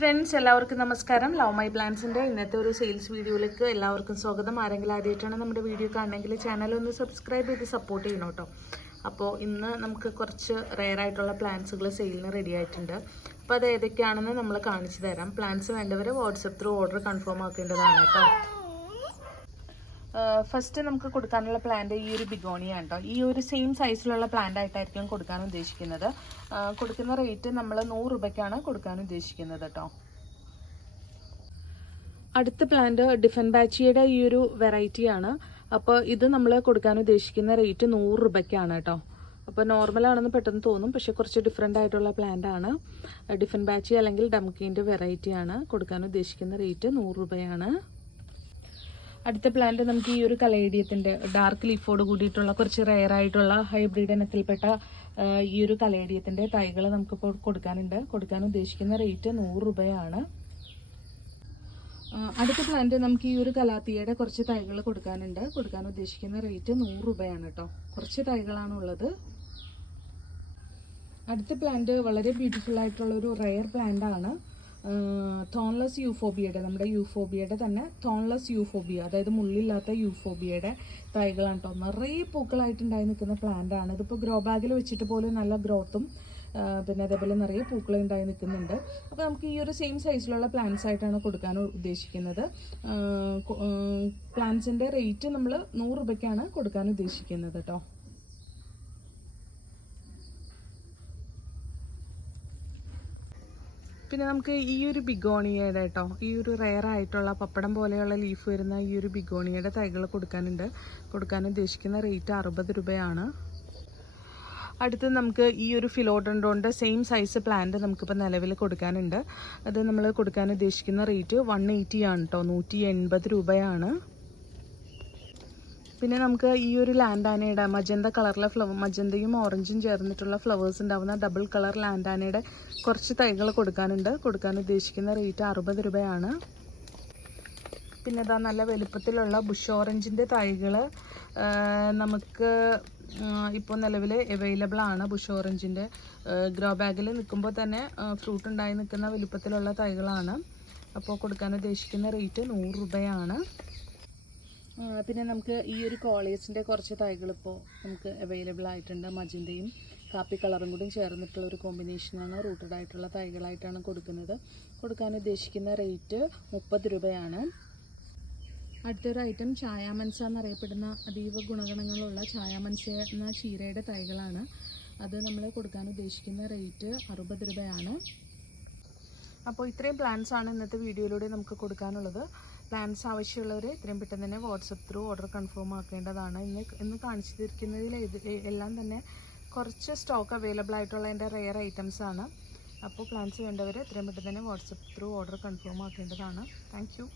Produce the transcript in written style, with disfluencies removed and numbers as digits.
Friends എല്ലാവർക്കും നമസ്കാരം. Love my പ്ലാന്റ്സിൻ്റെ ഇന്നത്തെ ഒരു സെയിൽസ് വീഡിയോയിലേക്ക് എല്ലാവർക്കും സ്വാഗതം. ആരെങ്കിലും ആദ്യമായിട്ടാണ് നമ്മുടെ വീഡിയോ കാണണമെങ്കിൽ ചാനൽ ഒന്ന് സബ്സ്ക്രൈബ് ചെയ്ത് സപ്പോർട്ട് ചെയ്യണം കേട്ടോ. അപ്പോൾ ഇന്ന് നമുക്ക് കുറച്ച് റെയർ ആയിട്ടുള്ള പ്ലാന്റ്സുകൾ സെയിലിന് റെഡി ആയിട്ടുണ്ട്. അപ്പോൾ അത് ഏതൊക്കെയാണെന്ന് നമ്മൾ കാണിച്ചു തരാം. പ്ലാന്റ്സ് വേണ്ടവർ വാട്സപ്പ് ത്രൂ ഓർഡർ കൺഫേം ആക്കേണ്ടതാണ് കേട്ടോ. ഫസ്റ്റ് നമുക്ക് കൊടുക്കാനുള്ള പ്ലാന്റ് ഈ ഒരു ബിഗോണിയ കേട്ടോ. ഈ ഒരു സെയിം സൈസിലുള്ള പ്ലാന്റ് ആയിട്ടായിരിക്കും കൊടുക്കാൻ ഉദ്ദേശിക്കുന്നത്. കൊടുക്കുന്ന റേറ്റ് നമ്മൾ 100 രൂപയ്ക്കാണ് കൊടുക്കാൻ ഉദ്ദേശിക്കുന്നത് കേട്ടോ. അടുത്ത പ്ലാന്റ് ഡിഫൻബാച്ചിയുടെ ഈ ഒരു വെറൈറ്റിയാണ്. അപ്പോൾ ഇത് നമ്മൾ കൊടുക്കാൻ ഉദ്ദേശിക്കുന്ന റേറ്റ് 100 രൂപയ്ക്കാണ് കേട്ടോ. അപ്പോൾ നോർമലാണെന്ന് പെട്ടെന്ന് തോന്നും, പക്ഷേ കുറച്ച് ഡിഫറെൻ്റ് ആയിട്ടുള്ള പ്ലാന്റ് ആണ്. ഡിഫൻബാച്ചി അല്ലെങ്കിൽ ഡംകീൻ്റെ വെറൈറ്റിയാണ്. കൊടുക്കാൻ ഉദ്ദേശിക്കുന്ന റേറ്റ് 100 രൂപയാണ്. അടുത്ത പ്ലാന്റ് നമുക്ക് ഈ ഒരു കലേഡിയത്തിൻ്റെ ഡാർക്ക് ലീഫോട് കൂടിയിട്ടുള്ള കുറച്ച് റെയർ ആയിട്ടുള്ള ഹൈബ്രിഡ് ഇനത്തിൽപ്പെട്ട ഈ ഒരു കലേഡിയത്തിൻ്റെ തൈകൾ നമുക്കിപ്പോൾ കൊടുക്കാനുണ്ട്. കൊടുക്കാൻ ഉദ്ദേശിക്കുന്ന റേറ്റ് 100 രൂപയാണ്. അടുത്ത പ്ലാന്റ് നമുക്ക് ഈ ഒരു കലാത്തിയുടെ കുറച്ച് തൈകൾ കൊടുക്കാനുണ്ട്. കൊടുക്കാൻ ഉദ്ദേശിക്കുന്ന റേറ്റ് 100 രൂപയാണ് കേട്ടോ. കുറച്ച് തൈകളാണുള്ളത്. അടുത്ത പ്ലാന്റ് വളരെ ബ്യൂട്ടിഫുൾ ആയിട്ടുള്ള ഒരു റെയർ പ്ലാന്റ് ആണ്. തോൺലെസ് യൂഫോബിയയുടെ, നമ്മുടെ യൂഫോബിയയുടെ തന്നെ തോൺലെസ് യൂഫോബിയ, അതായത് മുള്ളില്ലാത്ത യൂഫോബിയയുടെ തൈകളാണ് കേട്ടോ. നിറയെ പൂക്കളായിട്ടുണ്ടായി നിൽക്കുന്ന പ്ലാന്റ് ആണ്. ഇതിപ്പോൾ ഗ്രോ ബാഗിൽ വെച്ചിട്ട് പോലും നല്ല ഗ്രോത്തും പിന്നെ അതേപോലെ നിറയെ പൂക്കളുണ്ടായി നിൽക്കുന്നുണ്ട്. അപ്പോൾ നമുക്ക് ഈ ഒരു സെയിം സൈസിലുള്ള പ്ലാന്റ്സ് ആയിട്ടാണ് കൊടുക്കാൻ ഉദ്ദേശിക്കുന്നത്. പ്ലാന്റ്സിൻ്റെ റേറ്റ് നമ്മൾ 100 രൂപയ്ക്കാണ് കൊടുക്കാൻ ഉദ്ദേശിക്കുന്നത് കേട്ടോ. പിന്നെ നമുക്ക് ഈ ഒരു ബിഗോണിയയുടെ കേട്ടോ, ഈ ഒരു റെയർ ആയിട്ടുള്ള പപ്പടം പോലെയുള്ള ലീഫ് വരുന്ന ഈ ഒരു ബിഗോണിയയുടെ തൈകൾ കൊടുക്കാനുണ്ട്. കൊടുക്കാൻ ഉദ്ദേശിക്കുന്ന റേറ്റ് 60 രൂപയാണ്. അടുത്ത് നമുക്ക് ഈ ഒരു ഫിലോഡൻഡ്രോണിൻ്റെ സെയിം സൈസ് പ്ലാന്റ് നമുക്കിപ്പോൾ നിലവിൽ കൊടുക്കാനുണ്ട്. അത് നമ്മൾ കൊടുക്കാൻ ഉദ്ദേശിക്കുന്ന റേറ്റ് 180 ആണ് കേട്ടോ. 180 രൂപയാണ്. പിന്നെ നമുക്ക് ഈ ഒരു ലാൻഡാനയുടെ മജന്ത കളറിലെ മജന്തയും ഓറഞ്ചും ചേർന്നിട്ടുള്ള ഫ്ലവേഴ്സ് ഉണ്ടാവുന്ന ഡബിൾ കളർ ലാൻഡാനയുടെ കുറച്ച് തൈകൾ കൊടുക്കാനുണ്ട്. കൊടുക്കാൻ ഉദ്ദേശിക്കുന്ന റേറ്റ് 60 രൂപയാണ്. പിന്നെ ഇതാ നല്ല വലുപ്പത്തിലുള്ള ബുഷ് ഓറഞ്ചിൻ്റെ തൈകൾ നമുക്ക് ഇപ്പോൾ നിലവിൽ അവൈലബിൾ ആണ്. ബുഷ് ഓറഞ്ചിൻ്റെ ഗ്രോ ബാഗിൽ നിൽക്കുമ്പോൾ തന്നെ ഫ്രൂട്ട് ഉണ്ടായി നിൽക്കുന്ന വലുപ്പത്തിലുള്ള തൈകളാണ്. അപ്പോൾ കൊടുക്കാൻ ഉദ്ദേശിക്കുന്ന റേറ്റ് 100 രൂപയാണ്. പിന്നെ നമുക്ക് ഈ ഒരു കോളേജിൻ്റെ കുറച്ച് തൈകൾ ഇപ്പോൾ നമുക്ക് അവൈലബിൾ ആയിട്ടുണ്ട്. മജന്തയും കാപ്പി കളറും കൂടി ചേർന്നിട്ടുള്ള ഒരു കോമ്പിനേഷനാണ്. റൂട്ടഡ് ആയിട്ടുള്ള തൈകളായിട്ടാണ് കൊടുക്കുന്നത്. കൊടുക്കാൻ ഉദ്ദേശിക്കുന്ന റേറ്റ് 30 രൂപയാണ്. അടുത്തൊരു ഐറ്റം ചായാമൻസ എന്നറിയപ്പെടുന്ന അതീവ ഗുണഗണങ്ങളുള്ള ചായാമൻസ എന്ന ചീരയുടെ തൈകളാണ്. അത് നമ്മൾ കൊടുക്കാൻ ഉദ്ദേശിക്കുന്ന റേറ്റ് 60 രൂപയാണ്. അപ്പോൾ ഇത്രയും പ്ലാന്റ്സ് ആണ് ഇന്നത്തെ വീഡിയോയിലൂടെ നമുക്ക് കൊടുക്കാനുള്ളത്. പ്ലാന്റ്സ് ആവശ്യമുള്ളവർ ഇത്രയും പെട്ടെന്ന് തന്നെ വാട്സപ്പ് ത്രൂ ഓർഡർ കൺഫേം ആക്കേണ്ടതാണ്. ഇന്ന് കാണിച്ചു തരുന്നതിൽ എല്ലാം തന്നെ കുറച്ച് സ്റ്റോക്ക് അവൈലബിൾ ആയിട്ടുള്ള എൻ്റെ റെയർ ഐറ്റംസ് ആണ്. അപ്പോൾ പ്ലാന്റ്സ് വേണ്ടവർ ഇത്രയും പെട്ടെന്ന് തന്നെ വാട്സപ്പ് ത്രൂ ഓർഡർ കൺഫേം ആക്കേണ്ടതാണ്. Thank U.